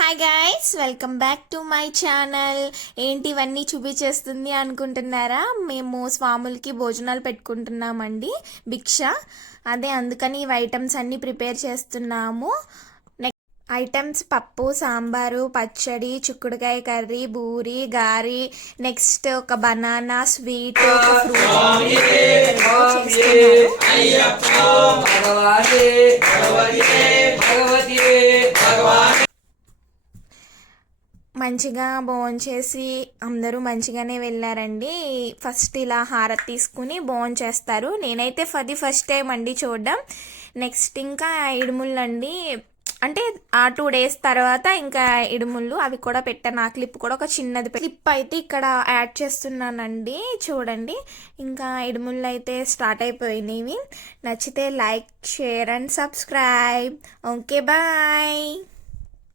Hi guys, welcome back to my channel. ఏంటి ఇవన్నీ చూపించేస్తుంది అనుకుంటున్నారా? మేము స్వాములకి భోజనాలు పెట్టుకుంటున్నామండి, భిక్ష. అదే అందుకని ఇవి ఐటమ్స్ అన్నీ ప్రిపేర్ చేస్తున్నాము. ఐటమ్స్ పప్పు, సాంబారు, పచ్చడి, చిక్కుడుకాయ కర్రీ, బూరి, గారి, నెక్స్ట్ ఒక బనానా స్వీట్, ఒక ఫ్రూట్. మంచిగా భోంచేసి అందరూ మంచిగానే వెళ్ళారండి. ఫస్ట్ ఇలా హారతి తీసుకుని భోంచేస్తారు. నేనైతే ఫస్ట్ టైం అండి చూడడం. నెక్స్ట్ ఇంకా ఇడుముళ్ళు అండి, అంటే ఆ 2 days తర్వాత ఇంకా ఇడుముళ్ళు అవి కూడా పెట్టాను. ఆ క్లిప్ కూడా ఒక చిన్నది క్లిప్ అయితే ఇక్కడ యాడ్ చేస్తున్నానండి, చూడండి. ఇంకా ఇడుముళ్ళు అయితే స్టార్ట్ అయిపోయినాయి. నచ్చితే like, share and subscribe. Okay, bye.